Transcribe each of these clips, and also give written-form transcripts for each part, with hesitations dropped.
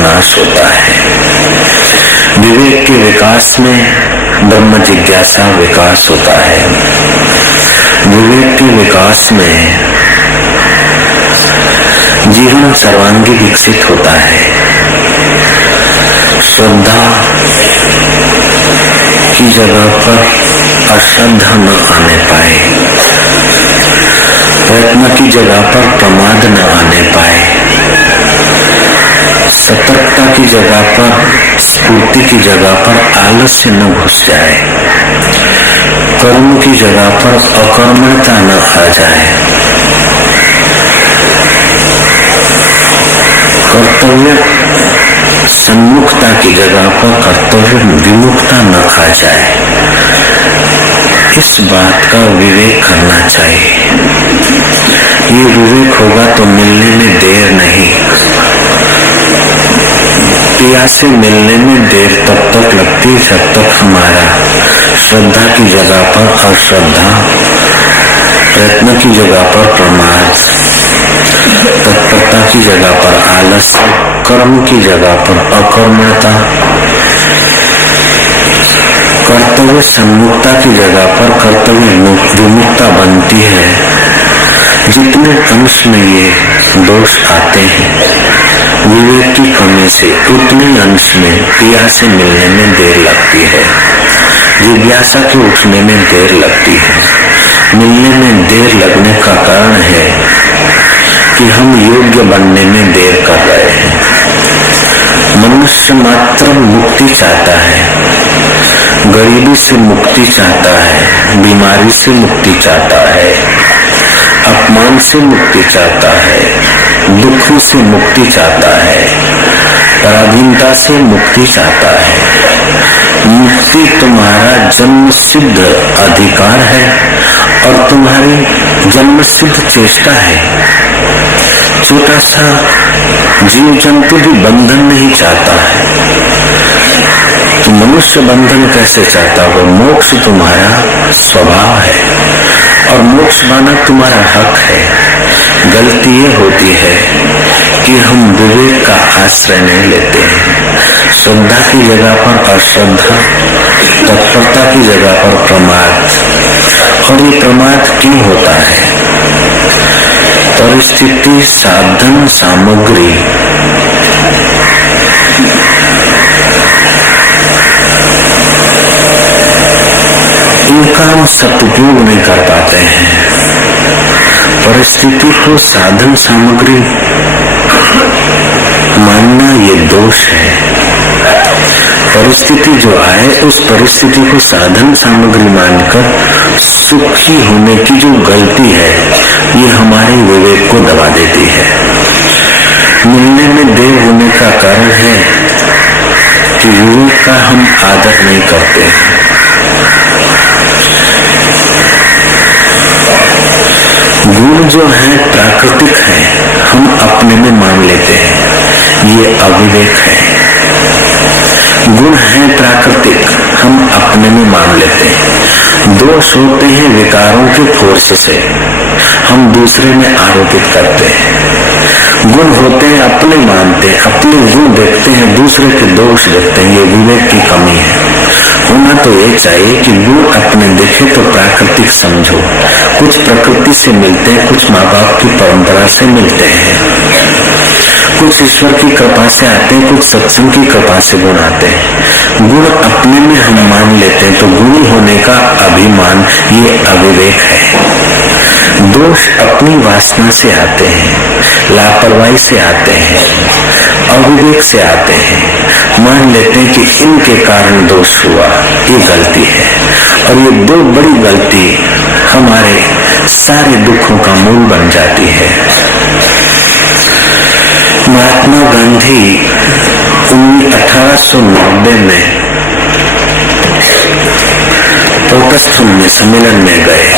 नाश होता है। विवेक के विकास में ब्रह्म जिज्ञासा विकास होता है। विवेक के विकास में जीवन सर्वांगी विकसित होता है। श्रद्धा की जगह पर अश्रद्धा न आने पाए, प्रयत्न की जगह पर प्रमाद न आने पाए, सतर्कता की जगह पर स्फूर्ति की जगह पर आलस्य न घुस जाए, कर्म की जगह पर अकर्मणता न आ जाए, कर्तव्य सन्मुखता की जगह पर कर्तव्य विमुखता न आ जाए। इस बात का विवेक करना चाहिए। ये विवेक होगा तो मिलने में देर नहीं। प्रिया से मिलने में देर तब तक लगती जब तक हमारा श्रद्धा की जगह पर अश्रद्धा, प्रयत्न की जगह पर प्रमाद, तत्परता की जगह पर आलस्य, कर्म की जगह पर अकर्मणता, कर्तव्य सम्मुखता की जगह पर कर्तव्य विमुखता बनती है। जितने अंश में ये दोष आते हैं विवेक की कमी से, उतने अंश में क्रिया से मिलने में देर लगती है, जिज्ञासा के उठने में देर लगती है। मिलने में देर लगने का कारण है कि हम योग्य बनने में देर कर रहे हैं। मनुष्य मात्र मुक्ति चाहता है, गरीबी से मुक्ति चाहता है, बीमारी से मुक्ति चाहता है, अपमान से मुक्ति चाहता है, दुखों से मुक्ति चाहता है, पराधीनता से मुक्ति चाहता है। मुक्ति तुम्हारा जन्म सिद्ध अधिकार है और तुम्हारी जन्म सिद्ध चेष्टा है। छोटा सा जीव जंतु भी बंधन नहीं चाहता है, तो मनुष्य बंधन कैसे चाहता हो? मोक्ष तुम्हारा स्वभाव है और मोक्ष पाना तुम्हारा हक है। गलती ये होती है कि हम विवेक का आश्रय नहीं लेते हैं। श्रद्धा की जगह पर अश्रद्धा, तत्परता की जगह पर प्रमाद। और ये प्रमाद क्यों होता है? परिस्थिति, साधन, सामग्री इनका हम सदुपयोग नहीं कर पाते हैं। परिस्थिति को साधन सामग्री मानना ये दोष है। परिस्थिति जो आए उस परिस्थिति को साधन सामग्री मानकर सुखी होने की जो गलती है ये हमारे विवेक को दबा देती है। मिलने में देर होने का कारण है कि विवेक का हम आदर नहीं करते हैं। गुण जो है प्राकृतिक है, हम अपने में मान लेते हैं, ये अविवेक है। गुण है प्राकृतिक, हम अपने में मान लेते हैं। दोष होते हैं विकारों के फोर्स से, हम दूसरे में आरोपित करते हैं। गुण होते हैं अपने मानते हैं, अपने गुण देखते हैं, दूसरे के दोष देखते हैं। ये विवेक की कमी है। होना तो ये चाहिए कि गुण अपने देखे तो प्राकृतिक समझो। कुछ प्रकृति से मिलते हैं, कुछ माँ बाप की परंपरा से मिलते हैं, कुछ ईश्वर की कृपा से आते हैं, कुछ सत्संग की कृपा से गुण आते हैं। गुण अपने में हम मान लेते हैं तो गुणी होने का अभिमान ये अविवेक है। दोष अपनी वासना से आते हैं, लापरवाही से आते हैं, अविवेक से आते हैं। मान लेते हैं कि इनके कारण दोष हुआ, ये गलती है। और ये दो बड़ी गलती हमारे सारे दुखों का मूल बन जाती है। महात्मा गांधी 1890 में पोटस्थम में सम्मेलन में गए।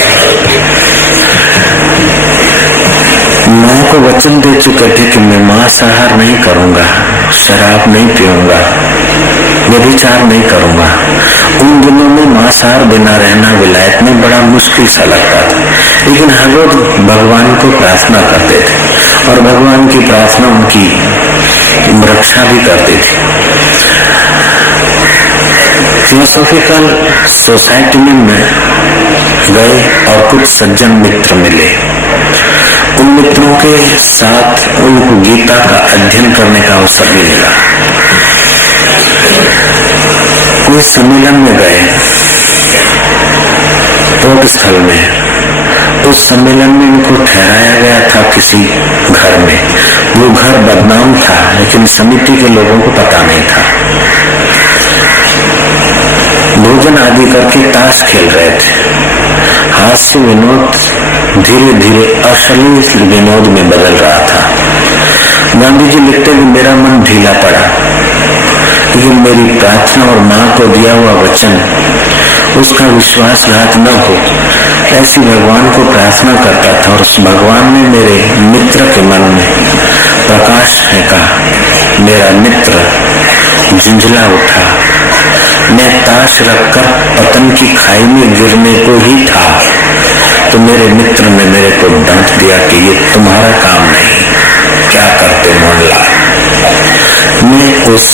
मां को वचन दे चुके थे कि मैं मांसाहार नहीं करूंगा, शराब नहीं पीऊंगा, व्यभिचार नहीं करूंगा। उन दिनों में मांसाहार बिना रहना विलायत में बड़ा मुश्किल सा लगता था, लेकिन हर रोज भगवान को प्रार्थना करते थे और भगवान की प्रार्थना उनकी रक्षा भी करती थी। फिलोसॉफिकल सोसाइटी में गए और कुछ सज्जन मित्र मिले। उन मित्रों के साथ उनको गीता का अध्ययन करने का अवसर भी मिला। कोई सम्मेलन में गए तोप स्थल में। उस सम्मेलन में उनको ठहराया गया था किसी घर में। वो घर बदनाम था, लेकिन समिति के लोगों को पता नहीं था। भोजन आदि करके ताश खेल रहे थे। हास्य विनोद धीरे धीरे अश्लील विनोद में बदल रहा था। गांधी जी लिखते कि मेरा मन ढीला पड़ा, लेकिन मेरी प्रार्थना और मां को दिया हुआ वचन उसका विश्वासघात न हो, ऐसी भगवान को प्रार्थना करता था। और उस भगवान ने मेरे मित्र के मन में प्रकाश फेंका। मेरा मित्र झुंझला उठा। मैं ताश रखकर पतन की खाई में गिरने को ही था, तो मेरे मित्र ने मेरे को डांट दिया कि ये तुम्हारा काम नहीं, क्या करते मोहनलाल। मैं उस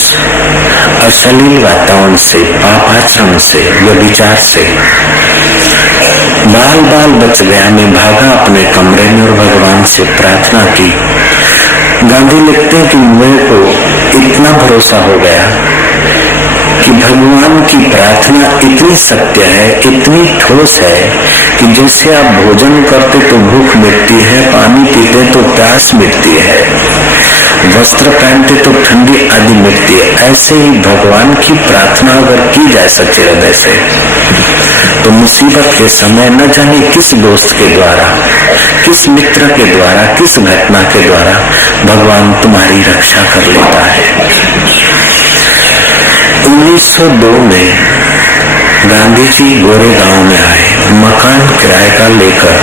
अश्लील वातावरण से, पापाचरण से, व्यभिचार से बाल बाल बच गया। मैं भागा अपने कमरे में और भगवान से प्रार्थना की। गांधी लिखते हैं कि मेरे को इतना भरोसा हो गया कि भगवान की प्रार्थना इतनी सत्य है, इतनी ठोस है कि जैसे आप भोजन करते तो भूख मिटती है, पानी पीते तो प्यास मिटती है, वस्त्र पहनते तो ठंडी आदि मिटती है। ऐसे ही भगवान की प्रार्थना अगर की जाए सच्चे हृदय से, तो मुसीबत के समय न जाने किस दोस्त के द्वारा, किस मित्र के द्वारा, किस घटना के द्वारा भगवान तुम्हारी रक्षा कर लेता है। 1902 में गांधी जी गोरेगांव में आए, मकान किराए का लेकर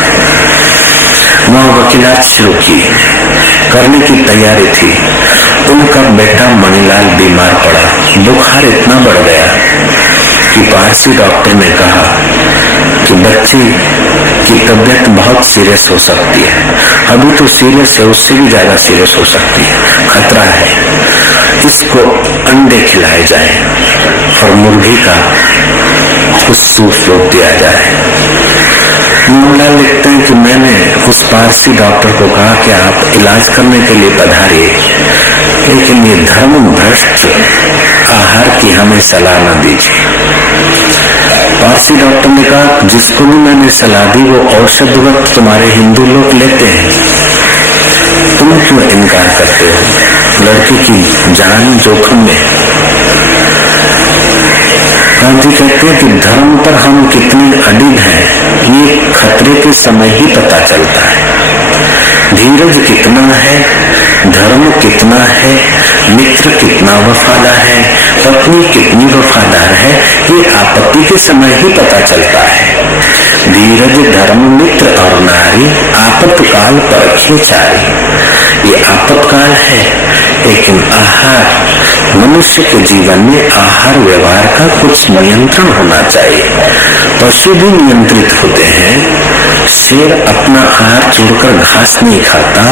वहां वकीलात शुरू की, करने की तैयारी थी। उनका बेटा मणिलाल बीमार पड़ा। बुखार इतना बढ़ गया कि पारसी डॉक्टर ने कहा कि बच्चे की तबीयत बहुत सीरियस हो सकती है। अभी तो सीरियस है, उससे भी ज्यादा सीरियस हो सकती है, खतरा है। इसको अंडे खिलाए जाए और मुर्गी का कुछ सूप रोक दिया जाए। मोहनलाल लिखते हैं कि मैंने उस पारसी डॉक्टर को कहा कि आप इलाज करने के लिए पधारिए, लेकिन ये धर्म भ्रष्ट आहार की हमें सलाह न दीजिए। पारसी डॉक्टर ने कहा जिसको भी मैंने सलाह दी वो औषध वक्त तुम्हारे हिंदू लोग लेते हैं, तुम क्यों इनकार करते हो? लड़के की जान जोखिम में। गांधी कहते हैं कि धर्म पर हम कितने अडिग हैं, ये खतरे के समय ही पता चलता है। धीरज कितना है, धर्म कितना है, मित्र कितना वफादार है, पत्नी कितनी वफादार है, ये आपत्ति के समय ही पता चलता है। धीरज धर्म मित्र और नारी आपत्काल परखिए चारी। ये आपत्काल है, लेकिन आहार, मनुष्य के जीवन में आहार व्यवहार का कुछ नियंत्रण होना चाहिए। पशु भी नियंत्रित होते हैं। शेर अपना आहार छोड़कर घास नहीं खाता।